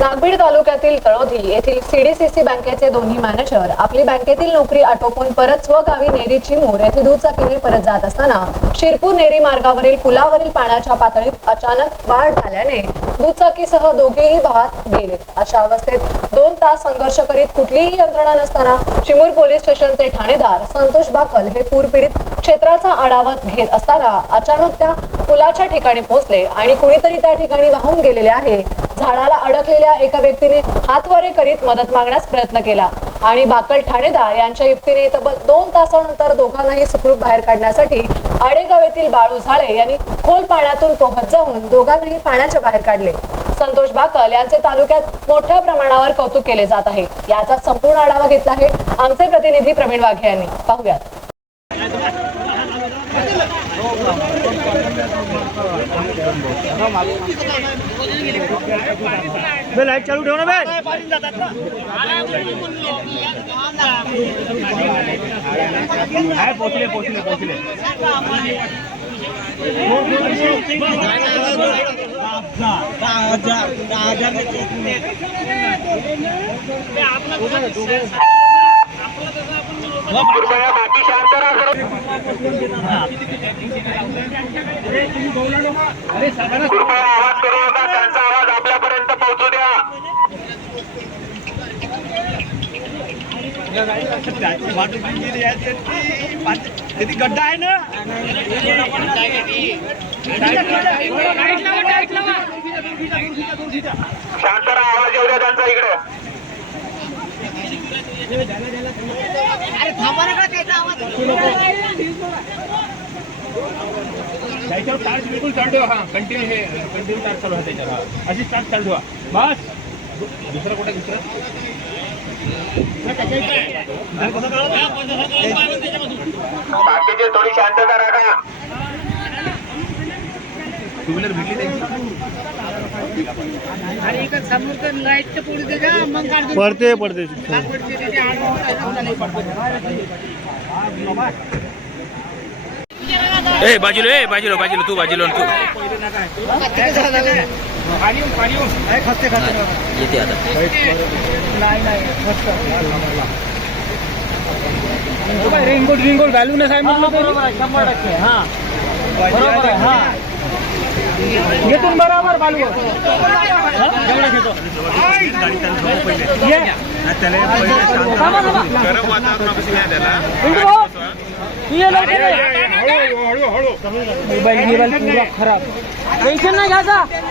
नागबीड तालुक्यातील तळोधी येथील सीडीसीसी बँकेचे दोन्ही मॅनेजर आपली बँकेतील नोकरी आटोपून परत स्वगावी नेरी चिमूर येथे दुचाकीने परत जात असताना शिरपूर नेरी मार्गावरील पुलावरील पाण्याच्या पातळीत अचानक वाढ झाल्याने दुचाकीसह दोघेही वाहत गेले. अशा अवस्थेत दोन तास संघर्ष करीत कुठलीही यंत्रणा नसताना चिमूर पोलीस स्टेशनचे ठाणेदार संतोष बाकल हे पूरपीडित क्षेत्राचा आढावा घेत असताना अचानक त्या पुलाच्या ठिकाणी पोहोचले आणि कुणीतरी त्या ठिकाणी वाहून गेलेले आहे. झाडाला अडकलेल्या एका व्यक्तीने हातवारे करीत मदत मागण्यास प्रयत्न केला. आणि बाकल ठाणेदार यांच्या युक्तीने तब्बल दोन तासानंतर दोघांनाही सुखरूप बाहेर काढण्यासाठी आडेगाव येथील बाळू झाळे यांनी खोल पाण्यातून पोहत जाऊन दोघांनाही पाण्याच्या बाहेर काढले. संतोष बाकल यांचे तालुक्यात मोठ्या प्रमाणावर कौतुक केले जात आहे. याचा संपूर्ण आढावा घेतला आहे आमचे प्रतिनिधी प्रवीण वाघे यांनी. पाहूयात. बे लाइट चालू ठेव ना बे. आहे पोचले पोचले पोचले कृपया आवाज करू नका त्यांचा आवाज आपल्यापर्यंत पोहोचू द्या. किती गड्डा आहे ना शांत राहा आवाज येऊ द्या त्यांचा इकडे. त्याच्यावर चार्ज बिलकुल चालू ठेवा हा कंटिन्यू हे कंटिन्यू चार्ज चालू आहे त्याच्यावर हा. अशी तार चालू ठेवा बस दुसरा दुसरं कुठे दुसरं बाकीचे थोडी शांतता राखा टू व्हीलर भेटली त्यांची पडते पडते. ए बाजूला ए बाजूला बाजूला तू बाजूला तू. येते आता रेनकोट रेनकोट घालूनच आहे शंभर टक्के हा. बरोबर आहे हा. येतून बरोबर बालू गरम वातावरणापासून या त्याला मोबाईल गिबाईल पुरा खराब. टेन्शन नाही घ्यायचा.